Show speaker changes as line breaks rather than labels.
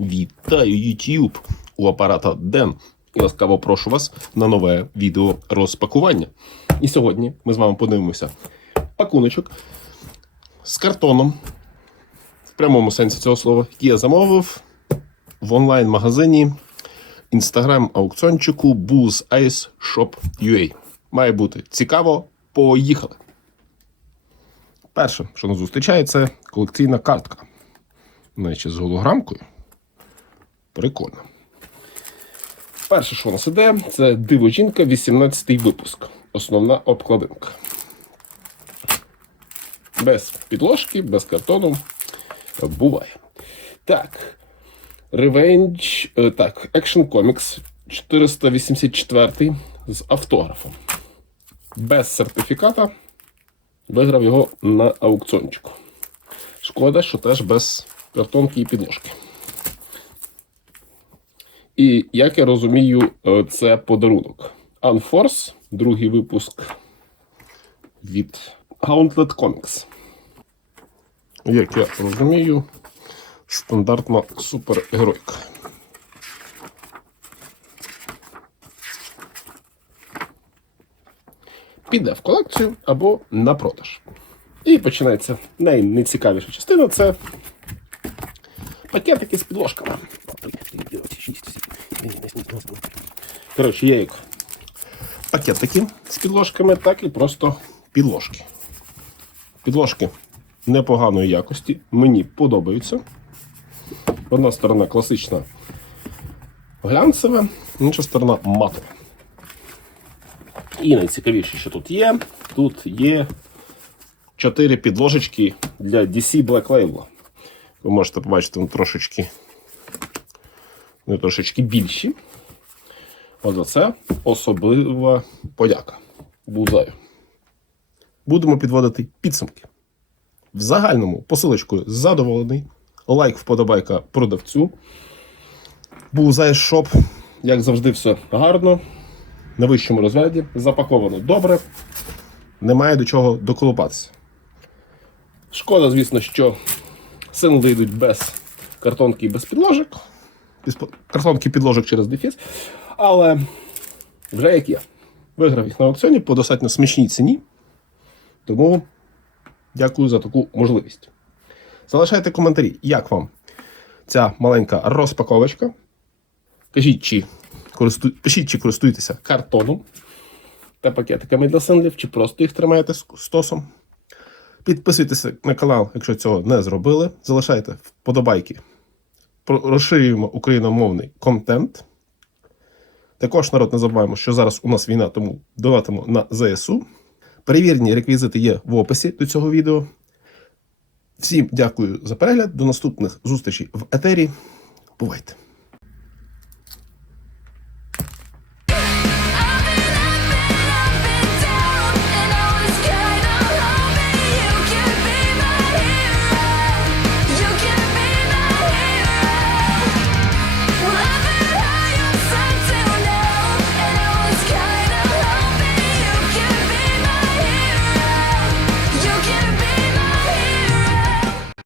Вітаю YouTube! У апарата Ден. І ласкаво прошу вас на нове відео розпакування. І сьогодні ми з вами подивимося пакуночок з картоном, в прямому сенсі цього слова, який я замовив в онлайн-магазині інстаграм-аукціончику Booz Ice Shop UA. Має бути цікаво. Поїхали! Перше, що нас зустрічає, це колекційна картка. Значить, з голограмкою. Прикольно. Перше, що у нас іде, це Диво жінка, 18-й випуск. Основна обкладинка. Без підложки, без картону. Буває. Так. Revenge. е, Так, Action Comics 484 з автографом. Без сертифіката. Виграв його на аукціончику. Шкода, що теж без картонки і підложки. І як я розумію, е, це подарунок. Unforce, другий випуск від Gauntlet Comics. Як я розумію, стандартна супергеройка. Піде в колекцію або на продаж. І починається найнецікавіша частина це пакетики з підложками. Коротше, є як пакетики з підложками, так і просто підложки. Підложки непоганої якості, мені подобаються. Одна сторона класична глянцева, інша сторона матова. І найцікавіше, що тут є, тут є 4 підложечки для DC Black Label. Ви можете побачити трошечки, вони трошечки більші. От за це особлива подяка. Бузаю. Будемо підводити підсумки. В загальному посилочкою задоволений. Лайк, вподобайка продавцю. Бузай шоп, як завжди, все гарно. На вищому розряді. Запаковано добре. Немає до чого доколупатися. Шкода, звісно, що синли йдуть без картонки і без підложок. Картонки підложок через дефіс. Але вже як є. Виграв їх на аукціоні по достатньо смішній ціні. Тому дякую за таку можливість. Залишайте коментарі, як вам ця маленька розпаковочка. Кажіть, чи користу... Пишіть, чи користуєтеся картоном та пакетиками для синлів, чи просто їх тримаєте стосом. Підписуйтеся на канал, якщо цього не зробили. Залишайте вподобайки. Розширюємо україномовний контент. Також народ не забуваємо, що зараз у нас війна, тому донатимо на ЗСУ. Перевірені реквізити є в описі до цього відео. Всім дякую за перегляд. До наступних зустрічей в етері. Бувайте!